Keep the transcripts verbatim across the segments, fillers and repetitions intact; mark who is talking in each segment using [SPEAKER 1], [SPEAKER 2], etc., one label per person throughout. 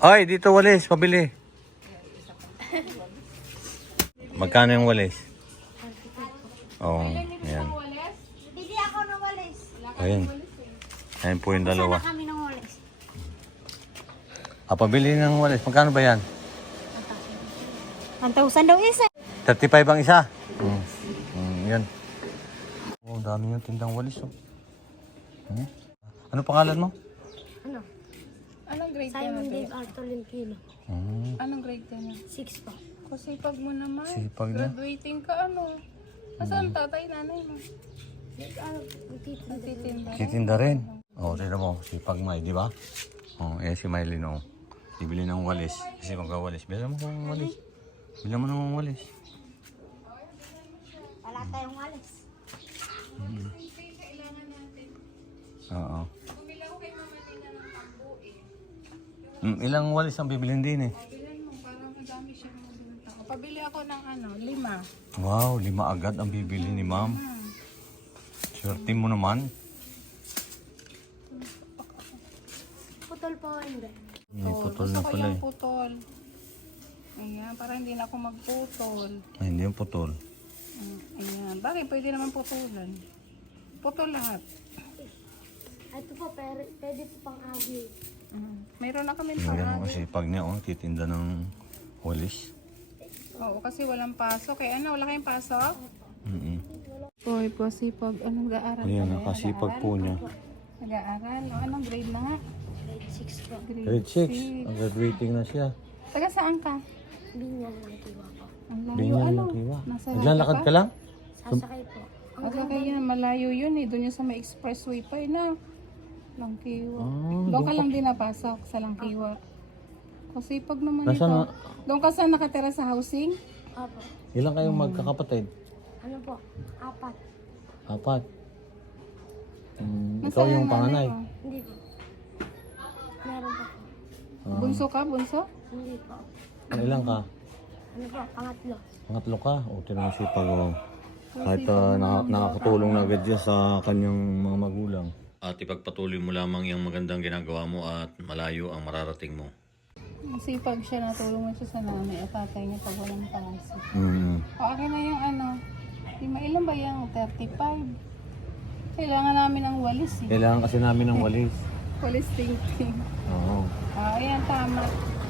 [SPEAKER 1] Ay, dito walis, pabili. Magkano yung walis? Oo, oh, ayan.
[SPEAKER 2] Bili ako ng walis.
[SPEAKER 1] Ayan. Ayan po yung dalawa.
[SPEAKER 2] Sana kami ng walis.
[SPEAKER 1] Ah, pabili ng walis. Magkano ba yan?
[SPEAKER 2] one thousand daw isa.
[SPEAKER 1] thirty-five ang isa. Mm. Mm, yan. Oh, dami yung tindang walis. Oh. Hmm? Ano pangalan mo?
[SPEAKER 2] Ano?
[SPEAKER 3] Anong grade ka na?
[SPEAKER 2] Simon Dave Arthur Limpino.
[SPEAKER 1] Hmm.
[SPEAKER 3] Anong grade ka na?
[SPEAKER 2] six pa.
[SPEAKER 3] Kusipag mo naman.
[SPEAKER 1] Sipag na.
[SPEAKER 3] Graduating ka ano? Asan tatay, nanay mo?
[SPEAKER 2] Ano? Tito.
[SPEAKER 3] Nagtitinda.
[SPEAKER 1] Sitinda rin. Oo, oh, tignan mo. Sipag May, di ba? Oo, oh, eh si Mylene, oh. Bibili ng walis. Kasi magkawalis. Bilang mo ng walis. Bilang mo ng walis.
[SPEAKER 2] Wala tayong walis.
[SPEAKER 1] Hmm. Oo. Mm, ilang walis ang bibilin din eh?
[SPEAKER 3] Bilan mo, parang madami siya mabinta ko. Pabili ako ng ano, lima.
[SPEAKER 1] Wow, lima agad ang bibili ni ma'am.
[SPEAKER 3] Hmm.
[SPEAKER 1] Swerte mo naman.
[SPEAKER 2] Putol po hindi.
[SPEAKER 1] May putol
[SPEAKER 3] Gusto
[SPEAKER 1] na
[SPEAKER 3] ko
[SPEAKER 1] pala
[SPEAKER 3] yung
[SPEAKER 1] eh.
[SPEAKER 3] putol. Ayan, para hindi na ako magputol.
[SPEAKER 1] Ay, hindi yung putol.
[SPEAKER 3] Mm, Ayan, bakit pwede naman putulan? Putol lahat.
[SPEAKER 2] Ito po, pero pwede po pang agi.
[SPEAKER 3] Mm. Mayroon na kami
[SPEAKER 1] Tingnan mo
[SPEAKER 3] pang
[SPEAKER 1] kasi pag niya, oh, titinda ng walis.
[SPEAKER 3] Oo, kasi walang pasok. Kaya ano, wala kayong pasok?
[SPEAKER 1] Mm-mm.
[SPEAKER 3] Boy, po sipag. Anong nag-aaral
[SPEAKER 1] Ayan,
[SPEAKER 3] ka?
[SPEAKER 1] nakasipag po niya.
[SPEAKER 3] Nag-aaral? O, anong grade na nga?
[SPEAKER 2] Grade six po.
[SPEAKER 1] Grade six. Ang graduating na siya.
[SPEAKER 3] Taga saan ka?
[SPEAKER 2] Binyan ng tiwa po.
[SPEAKER 3] Ang layo.
[SPEAKER 1] Binyan
[SPEAKER 3] ano?
[SPEAKER 1] ng kiwa.
[SPEAKER 3] Nasa
[SPEAKER 1] Naglalakad
[SPEAKER 3] Lagos
[SPEAKER 1] ka lang?
[SPEAKER 2] Sasakay po. Ang
[SPEAKER 3] Okay, kaya malayo yun eh. Doon yun sa may expressway pa eh na. Langkiwa.
[SPEAKER 1] Ah,
[SPEAKER 3] doon ka lang din napasok sa Langkiwa. Kasi pag naman
[SPEAKER 1] Nasaan
[SPEAKER 3] ito.
[SPEAKER 1] na-
[SPEAKER 3] Doon ka sa nakatira sa housing?
[SPEAKER 2] Opo.
[SPEAKER 1] Ilang kayong magkakapatid?
[SPEAKER 2] Ano po? Apat.
[SPEAKER 1] Apat. Mm, ikaw
[SPEAKER 3] Nasaan
[SPEAKER 1] yung
[SPEAKER 3] ang
[SPEAKER 1] panganay.
[SPEAKER 3] nanay mo?
[SPEAKER 2] Hindi po. Meron pa po.
[SPEAKER 1] Ah,
[SPEAKER 3] Bunso ka, bunso?
[SPEAKER 2] Hindi po.
[SPEAKER 1] ilang ka?
[SPEAKER 2] Ano po? Pangatlo.
[SPEAKER 1] Pangatlo ka? O, tinanong si Pag. Kahit uh, na, nakakatulong na agad siya sa kanyang mga magulang. At ipagpatuloy mo lamang yung magandang ginagawa mo at malayo ang mararating mo.
[SPEAKER 3] Sipag siya, natulungan siya sa nanay at tatay niya pag walang pasok.
[SPEAKER 1] Mm.
[SPEAKER 3] O, akin na yung ano, di mailan ba yung thirty-five? Kailangan namin ng walis eh.
[SPEAKER 1] Kailangan kasi namin ng walis.
[SPEAKER 3] Walis thinking.
[SPEAKER 1] Oo.
[SPEAKER 3] Ah, ayan, tama.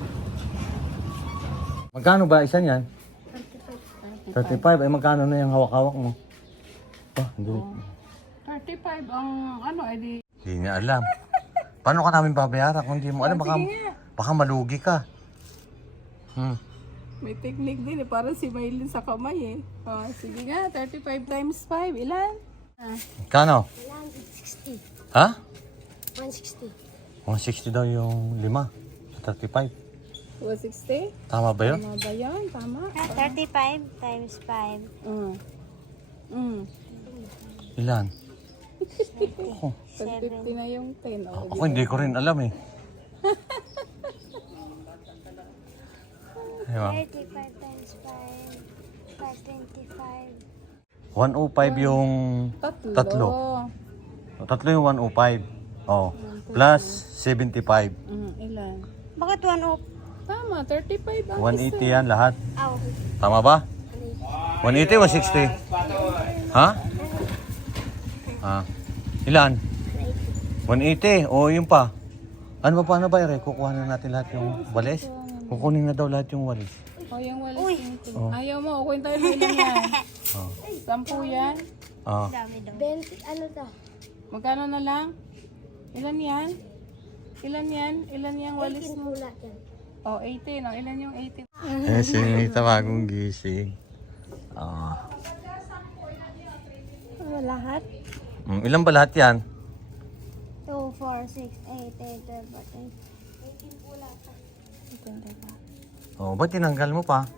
[SPEAKER 1] Magkano ba isa niyan?
[SPEAKER 2] thirty-five.
[SPEAKER 1] thirty-five. Ay magkano na yung hawak-hawak mo? Ah, hindi.
[SPEAKER 3] thirty-five ang ano, edi...
[SPEAKER 1] Hindi niya alam. Paano ka namin babayaran kung hindi mo alam? Baka,
[SPEAKER 3] Sige nga.
[SPEAKER 1] baka malugi ka. Hmm.
[SPEAKER 3] May technique din eh, parang si Maylin sa kamay eh. Oh, sige nga, thirty-five times five, ilan? Ah,
[SPEAKER 1] Kano?
[SPEAKER 2] one sixty.
[SPEAKER 1] Ha?
[SPEAKER 2] one sixty.
[SPEAKER 1] one sixty daw yung lima. Sa thirty-five.
[SPEAKER 3] one sixty?
[SPEAKER 1] Tama ba yun?
[SPEAKER 3] Tama ba yan? Tama?
[SPEAKER 2] thirty-five times five.
[SPEAKER 3] Mm. Mm.
[SPEAKER 1] Ilan? Ako,
[SPEAKER 3] one fifty na yung ten. Oh,
[SPEAKER 1] ako hindi ko rin alam eh. Diba?
[SPEAKER 2] thirty-five times five. five twenty-five.
[SPEAKER 1] one oh five yung
[SPEAKER 3] tatlo.
[SPEAKER 1] tatlo. Tatlo yung one oh five. Oh. Plus seventy-five.
[SPEAKER 3] Mm, ilan?
[SPEAKER 2] Bakit one up?
[SPEAKER 3] Tama, thirty-five ang
[SPEAKER 1] one
[SPEAKER 3] isa.
[SPEAKER 1] eighty yan lahat.
[SPEAKER 2] Aw.
[SPEAKER 1] Tama ba? one eighty, one sixty. Ha? Ah. Ilan? one eighty. O, yun pa. Ano ba, paano ba, Ere? Kukuha na natin lahat yung walis? Kukunin na daw lahat yung walis.
[SPEAKER 3] O, yung walis
[SPEAKER 2] Uy.
[SPEAKER 3] thinking.
[SPEAKER 1] Oh.
[SPEAKER 3] Ayaw mo, kwenta mo ilan yan.
[SPEAKER 1] Oh.
[SPEAKER 3] Sampu yan.
[SPEAKER 1] Ah.
[SPEAKER 2] Dami daw. twenty, ano to?
[SPEAKER 3] Magkano na lang? Ilan yan? Ilan yan? Ilan yung walis
[SPEAKER 2] eighteen
[SPEAKER 3] mo?
[SPEAKER 2] po lahat yan.
[SPEAKER 3] O, eighteen. O, ilan yung eighteen?
[SPEAKER 1] Eh, sinita bagong gising. Ah.
[SPEAKER 2] Ano lahat?
[SPEAKER 1] Mm, ilan ba lahat yan?
[SPEAKER 2] two, four, six, eight, eight, twelve, fourteen. eighteen po lahat.
[SPEAKER 1] Oh, ba't tinanggal mo pa?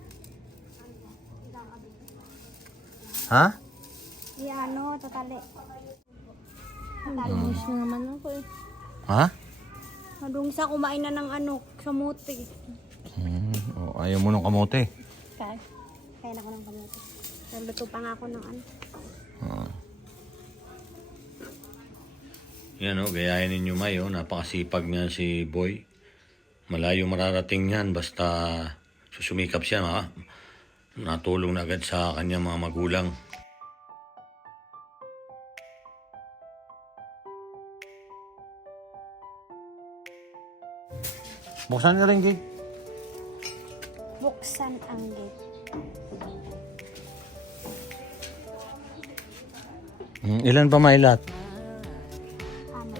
[SPEAKER 1] Ha?
[SPEAKER 2] Di ano, tatali. Tatali na naman ako eh.
[SPEAKER 1] Ha?
[SPEAKER 2] Madung sa kumain na ng ano, kamuti.
[SPEAKER 1] Hmm, oh, ayaw mo ng kamote.
[SPEAKER 2] Kaya, kaya na ako ng kamuti. Naluto pa nga ako ng ano.
[SPEAKER 1] Ah. Yan o, gayahin ninyo May, oh. Napakasipag niya si Boy. Malayo mararating yan basta susumikap siya, ha? Natulong na agad sa kanyang mga magulang. Buksan niyo rin, Gig.
[SPEAKER 2] Buksan ang gate.
[SPEAKER 1] Hmm, ilan pa mailat?
[SPEAKER 2] Ano?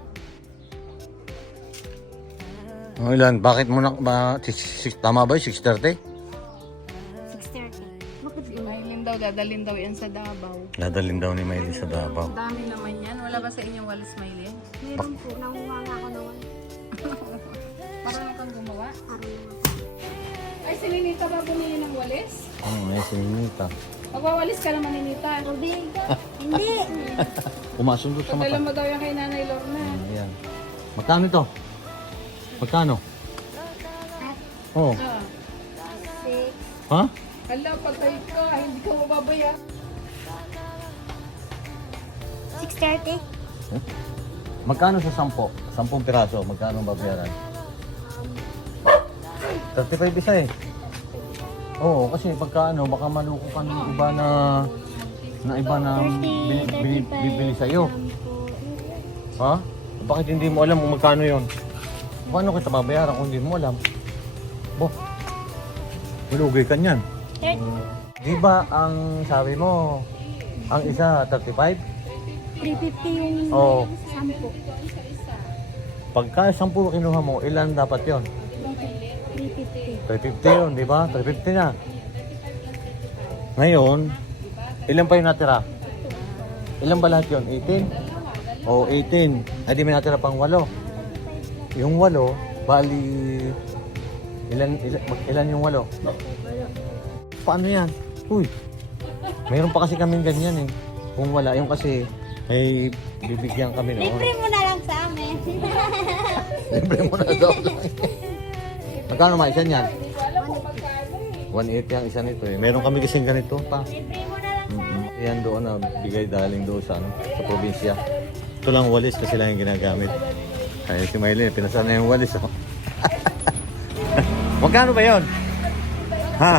[SPEAKER 1] Oh, ilan? Bakit mo na... Ba, six, six, tama ba yung six thirty?
[SPEAKER 2] six thirty. Bakit
[SPEAKER 3] Si Maylin daw, dadalhin daw yan sa Davao.
[SPEAKER 1] Dadalhin daw ni Maylin sa Davao.
[SPEAKER 3] Ang dami naman yan. Wala ba sa inyong walis, Maylin?
[SPEAKER 2] meron po? Nanguha nga ako naman.
[SPEAKER 3] Marunong kang gumawa.
[SPEAKER 2] Araw
[SPEAKER 3] Ay, si Ninita ba bumili ng walis?
[SPEAKER 1] Ano, may sinita.
[SPEAKER 3] Magwawalis ka naman, Ninita.
[SPEAKER 2] Tubig. Hindi.
[SPEAKER 1] Pumasok doon sa mata.
[SPEAKER 3] Padala mo daw yan kay Nanay Lorna.
[SPEAKER 1] Ayan. Magkano ito? Magkano? Oh.
[SPEAKER 3] Ah.
[SPEAKER 2] Six.
[SPEAKER 1] Ha?
[SPEAKER 3] Hala, patay ka. Hindi ka mababaya.
[SPEAKER 2] six thirty.
[SPEAKER 1] Magkano sa sampo? Sampung piraso, magkano ang babayaran? thirty-five isa eh. Oo, kasi pagka ano, baka maluko ka ng iba na na iba na bini, bini, bibili sa'yo. Ha? Bakit hindi mo alam kung magkano yon? Paano kita babayaran kung hindi mo alam? Bo, malugay ka niyan.
[SPEAKER 2] thirty.
[SPEAKER 1] Di ba ang sabi mo, ang isa thirty-five?
[SPEAKER 2] three fifty yung
[SPEAKER 1] Oo.
[SPEAKER 2] sampo.
[SPEAKER 1] Pagka sampu kinuha mo, ilan dapat yon?
[SPEAKER 2] three fifty.
[SPEAKER 1] three fifty yun, di ba? three fifty na. Ngayon, ilan pa yung natira? Ilan ba lahat yun? eighteen? O eighteen. Ay di may natira pang walo. Yung walo, bali... Ilan, ilan, mag- ilan yung walo? Paano yan? Uy, mayroon pa kasi kaming ganyan eh. Kung wala, yung kasi ay bibigyan kami noon.
[SPEAKER 2] Libre mo na lang sa amin.
[SPEAKER 1] Libre mo na daw. Magkano ma isa niyan? one eighty ang isa nito eh. Meron kami kasing ganito pa.
[SPEAKER 2] Libre mo na lang sa
[SPEAKER 1] Mm-hmm. Yan doon na bigay daling doon sa, ano, sa probinsya. Ito lang walis kasi lang yung ginagamit. Kaya si Maylin, pinasa na yung walis. Oh. Magkano ba yun? Ha?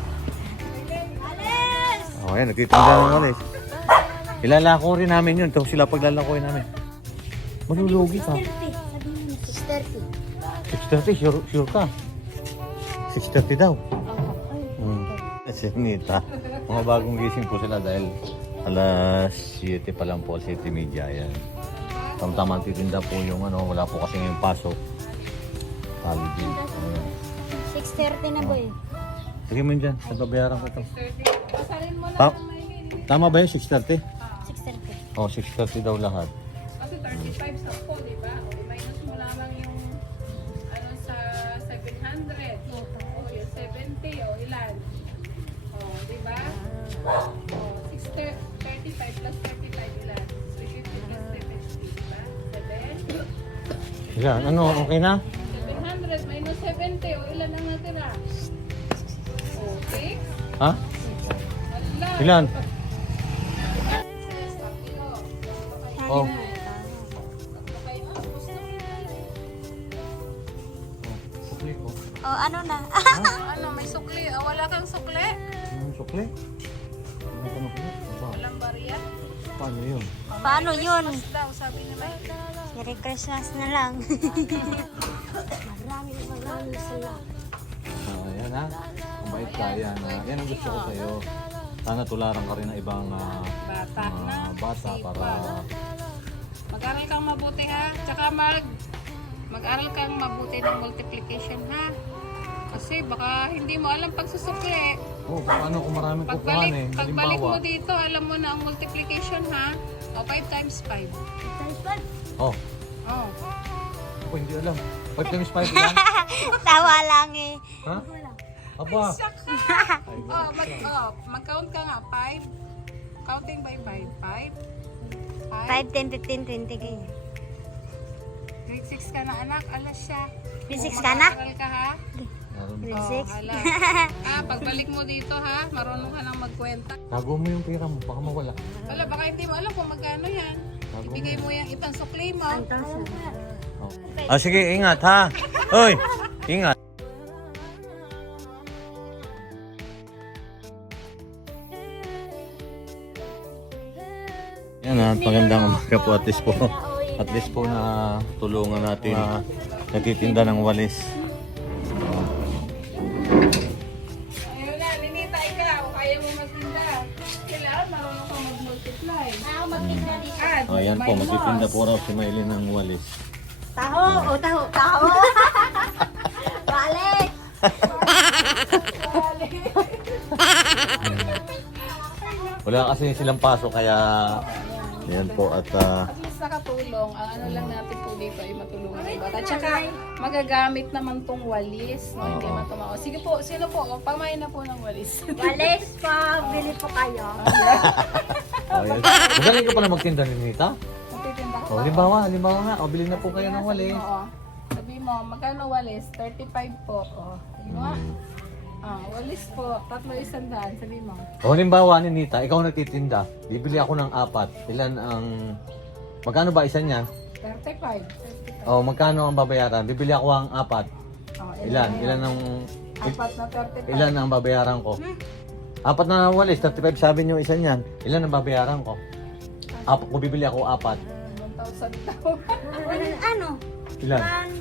[SPEAKER 2] Alis!
[SPEAKER 1] O oh, yan, nagtitinda ng walis. Ilalako rin namin yun. Ito sila paglalakoy namin. Malulugi ka.
[SPEAKER 2] thirty. Sabihin mo six thirty.
[SPEAKER 1] six thirty, sure, sure ka? six thirty daw.
[SPEAKER 2] Ay.
[SPEAKER 1] Hmm. Si Nita, mga bagong gising po sila dahil alas siyete pa lang po, siyete media yan. Tamtamang titinda po yung ano, wala po kasi ngayong pasok. Holiday. Ayan.
[SPEAKER 2] six thirty na ba eh?
[SPEAKER 1] Sige mo yun dyan, sa babayaran ko ito.
[SPEAKER 3] Pasalin mo na,
[SPEAKER 1] Ta-
[SPEAKER 3] Maylin.
[SPEAKER 1] tama ba yun, six thirty?
[SPEAKER 2] six thirty.
[SPEAKER 1] Oh, six thirty daw lahat.
[SPEAKER 3] Kasi thirty-five sa po, di ba? O, minus mo lamang yung ano sa seven hundred. O, yung seventy, o ilan? O, di ba? O, six thirty-five plus thirty-five, ilan? three fifty plus seventy, di ba? seven?
[SPEAKER 1] Yan, ano, okay na?
[SPEAKER 3] seven hundred minus seventy, o ilan ang natira? O, six?
[SPEAKER 1] Ha?
[SPEAKER 3] Wala.
[SPEAKER 1] Ilan? Oh. Sukli ko.
[SPEAKER 2] Oh, ano na?
[SPEAKER 3] Ano, may sukli. Ah, wala kang sukli?
[SPEAKER 1] Ano sukli? Ano ka na?
[SPEAKER 3] Walang barya?
[SPEAKER 1] Paano yun?
[SPEAKER 2] Paano yun?
[SPEAKER 3] Mas daw, sabi ni Mike.
[SPEAKER 2] Merry Christmas na lang. Maraming maraming salamat.
[SPEAKER 1] Ah, yan ha. Ang bait ka, yan ha. Yan ang gusto ko sa'yo. Sana tularan ka rin ng ibang ah,
[SPEAKER 3] Bata
[SPEAKER 1] mga
[SPEAKER 3] na.
[SPEAKER 1] bata para...
[SPEAKER 3] Mag-aral kang mabuti ha. Tsaka mag mag-aral kang mabuti ng multiplication ha. Kasi baka hindi mo alam pagsusukli.
[SPEAKER 1] Oh, paano kung maraming kukuhan
[SPEAKER 3] Pagbalik,
[SPEAKER 1] eh?
[SPEAKER 3] pagbalik mo
[SPEAKER 1] Halimbawa.
[SPEAKER 3] dito, alam mo na ang multiplication ha. O, five times five.
[SPEAKER 2] Times five.
[SPEAKER 1] Oh,
[SPEAKER 3] Oh.
[SPEAKER 1] ako hindi alam. five times five ilan?
[SPEAKER 2] Tawa lang eh.
[SPEAKER 1] Ha? Aba.
[SPEAKER 3] Oh, mag, oh, mag-count ka nga. five. Counting by five. five.
[SPEAKER 2] five, ten, fifteen, twenty kayo.
[SPEAKER 3] Grade six ka na anak. Alas siya.
[SPEAKER 2] Grade six
[SPEAKER 3] Kung
[SPEAKER 2] ka na?
[SPEAKER 3] mag-aaral ka ha.
[SPEAKER 1] Meron.
[SPEAKER 2] Grade
[SPEAKER 3] Oh,
[SPEAKER 2] six.
[SPEAKER 3] hala. Ah, pagbalik mo dito ha, marunong ka nang magkwenta.
[SPEAKER 1] Tago mo yung pera mo, baka mawala.
[SPEAKER 3] Wala, baka hindi mo alam kung magkano yan. Ibigay mo yung ibang sukli mo.
[SPEAKER 1] Oh. Ah, sige, ingat ha. Hoy, Ingat. Yan at magandang umaga po at least po. At least po na tulungan natin na nagtitinda ng walis.
[SPEAKER 3] Ayun na, Ninita, ikaw, kaya mo magtinda. Kailangan marunong kang mag-multiply.
[SPEAKER 2] Ako magtinda dito.
[SPEAKER 3] Add,
[SPEAKER 1] Oh, yan po,
[SPEAKER 3] minus.
[SPEAKER 1] magtitinda po raw si Maylin ng walis.
[SPEAKER 2] Taho! O, taho! Taho! Balik!
[SPEAKER 1] Wala kasi silang paso kaya yan po at ah,
[SPEAKER 3] At least nakatulong. Ang ano lang natin po dito ay matulungan ng bata. Tsaka magagamit naman tong walis. No? Hindi man tumawa. Sige po, sino po? O, pamain na po ng walis.
[SPEAKER 2] Walis pa! Bili po kayo.
[SPEAKER 1] oh, yan. Magaling ka pala magtinda ni Nita.
[SPEAKER 3] Magtitinda ko
[SPEAKER 1] O,
[SPEAKER 3] ba?
[SPEAKER 1] halimbawa, halimbawa nga, o bilhin na po kayo ng walis.
[SPEAKER 3] Oo. Sabi mo, magkano walis? thirty-five po. O, sabi mo nga. Ah, walis po. Tatlo isang daan. Sabi mo.
[SPEAKER 1] O, halimbawa ni Nita, ikaw nagtitinda. Bibili ako ng apat. Ilan ang... Magkano ba isa niyan?
[SPEAKER 3] thirty-five.
[SPEAKER 1] O, magkano ang babayaran? Bibili ako ang apat.
[SPEAKER 3] Oh,
[SPEAKER 1] Ilan? Ilan ang...
[SPEAKER 3] Apat na thirty-five.
[SPEAKER 1] Ilan ang babayaran ko? Apat na walis, thirty-five sabi niyo isa niyan. Ilan ang babayaran ko? Apat, kung bibili ako apat.
[SPEAKER 3] one thousand daw.
[SPEAKER 2] Ano?
[SPEAKER 1] Ilan?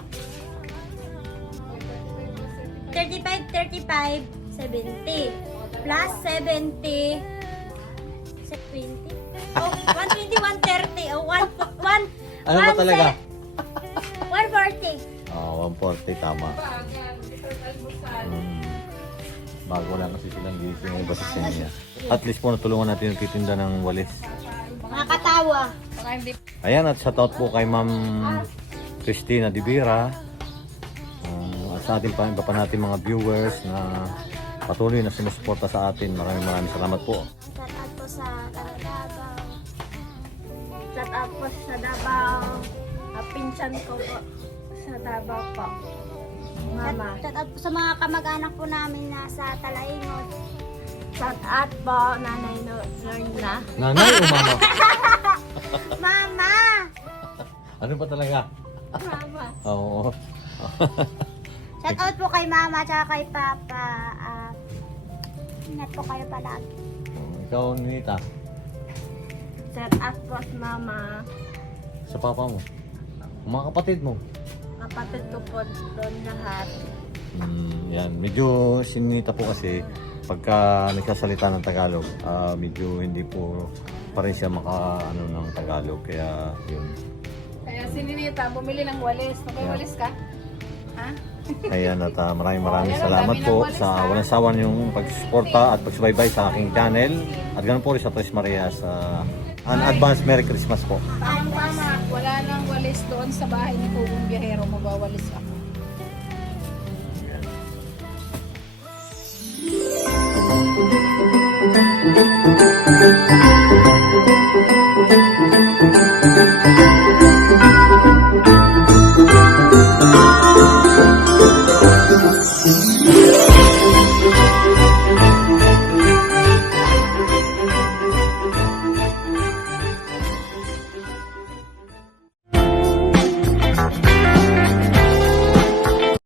[SPEAKER 2] thirty-five, thirty-five, seventy. Plus seventy. twenty? Oh, one twenty, one thirty. Oh, one, one,
[SPEAKER 1] Ano ba talaga?
[SPEAKER 2] one forty.
[SPEAKER 1] Oh, one forty tama.
[SPEAKER 3] Bagan, ito almusal.
[SPEAKER 1] Hmm. Bago lang kasi silang gising yung basta sa niya. At least po natulungan natin yung titinda ng walis.
[SPEAKER 2] Nakakatawa.
[SPEAKER 3] Baka hindi
[SPEAKER 1] Ayan at shoutout po kay Ma'am Christina Divira. Um, at sa ating pa, iba pa natin mga viewers na patuloy na sumusuporta sa atin. Maraming maraming salamat po.
[SPEAKER 2] Shout out po sa Davao. Shout out po sa Davao. Uh, pinsan ko po sa Davao po. Mama. Shout out po sa mga kamag-anak po namin na sa Talaingot. Shout out po, Nanay Norna.
[SPEAKER 1] Nanay o mama?
[SPEAKER 2] Mama!
[SPEAKER 1] Ano ba talaga?
[SPEAKER 2] Mama.
[SPEAKER 1] Oo.
[SPEAKER 2] Shout out po kay Mama at kay Papa. Uh, ingat po kayo palagi.
[SPEAKER 1] Ikaw, Nita,
[SPEAKER 2] Shout out po sa Mama.
[SPEAKER 1] sa papa mo. Mga kapatid mo.
[SPEAKER 2] Kapatid ko po doon lahat.
[SPEAKER 1] Hmm, yan. Medyo si Nita po kasi pagka nagsasalita ng Tagalog, ah, medyo hindi po pa rin siya maka ano ng Tagalog kaya yun.
[SPEAKER 3] Kaya si Ninita, bumili ng walis. May
[SPEAKER 1] Yeah.
[SPEAKER 3] walis ka? Ha?
[SPEAKER 1] Ayan at ah, maraming maraming
[SPEAKER 3] Ayan,
[SPEAKER 1] salamat
[SPEAKER 3] dami ng
[SPEAKER 1] po
[SPEAKER 3] walis,
[SPEAKER 1] sa
[SPEAKER 3] ha?
[SPEAKER 1] walang sawan yung pagsuporta at pagsubaybay sa aking channel. At ganun po rin sa Tres Marias. Uh, an advance Merry Christmas po.
[SPEAKER 3] Tamang tama. Wala nang walis doon sa bahay ni Pugong Biyahero. Mabawalis ako.